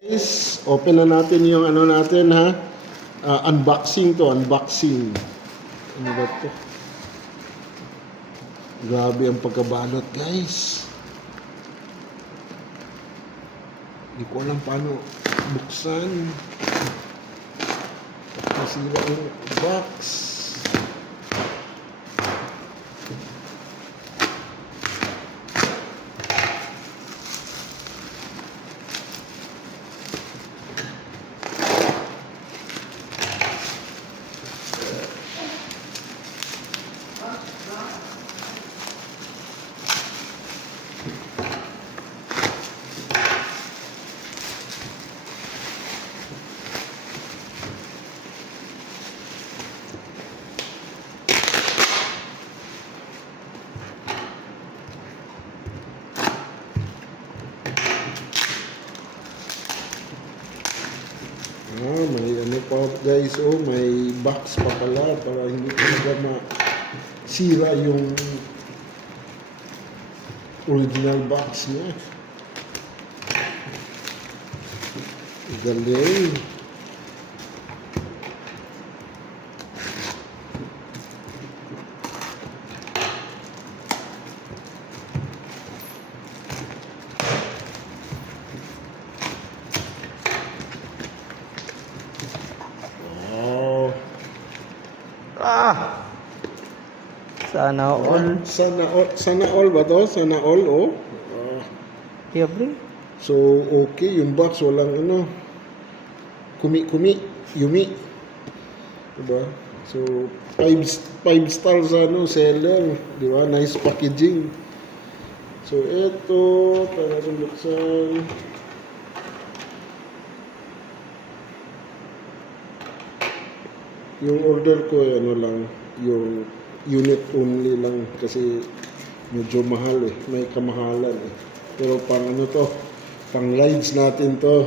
Guys, open na natin yung ano natin ha. Unboxing to, unboxing. Ano ba to? Grabe ang pagkabalot, guys. Hindi ko alam paano buksan. Masira yung box. May ano pa guys, may box pa pala para hindi talaga masira yung original box niya. Galing. Sana all. Sana all ba to? Sana all, oh. Yabri. So, okay. Yung box, walang ano. Yumi. Diba? So, 5 stars ano, seller. Diba? Nice packaging. So, eto. Para natin buksan. Yung order ko, ano lang, yung unit only lang kasi medyo mahal eh. May kamahalan eh. Pero pang ano to, pang rides natin to.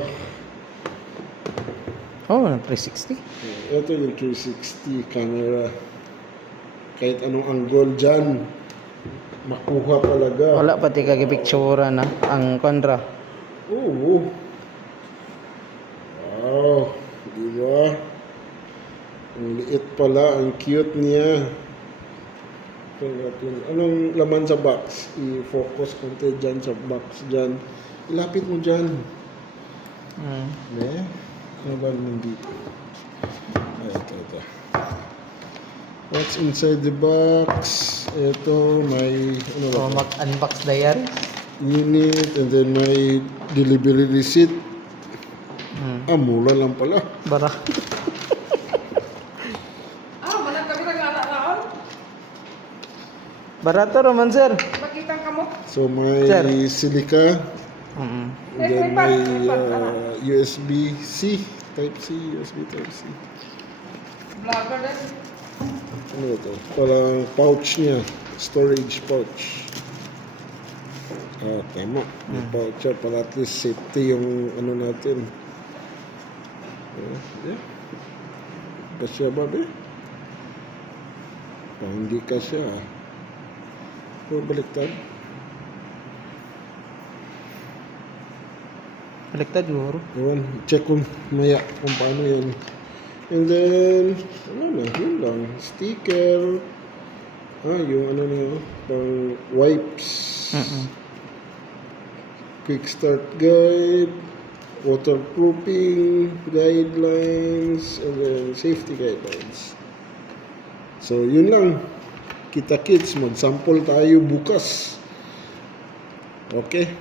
Oh, 360. Ito yung 360 camera. Kahit anong angle dyan, makuha talaga. Wala pati kagipictura na ang kontra. Oo. Wow. Diba? Ang liit pala. Ang cute niya. Anong laman sa box? I-focus konti dyan sa box dyan. Ilapit mo dyan. Ano ba nandito? Ito. What's inside the box? Ito, may ano ba? Mag-unbox diary. Unit, and then may delivery receipt. Mura lang pala. Bara. Barato raman, sir. Makita ka mo. So may Sir. silica. And then may USB-C. Type-C, USB Type-C. Vlogger din. Ano ito? Parang pouch niya. Storage pouch. Tama. May pouch siya para at least safety yung ano natin. Kasya ba, be? Hindi kasya. Baliktad. Baliktad siguro. Ewan, check kung maya kung paano yan. And then, yun lang. Sticker. Yung ano niyo, pang wipes. Quick start guide. Waterproofing guidelines. And then, safety guidelines. So, yun lang. Kita kids, mag-sample tayo bukas. Okay?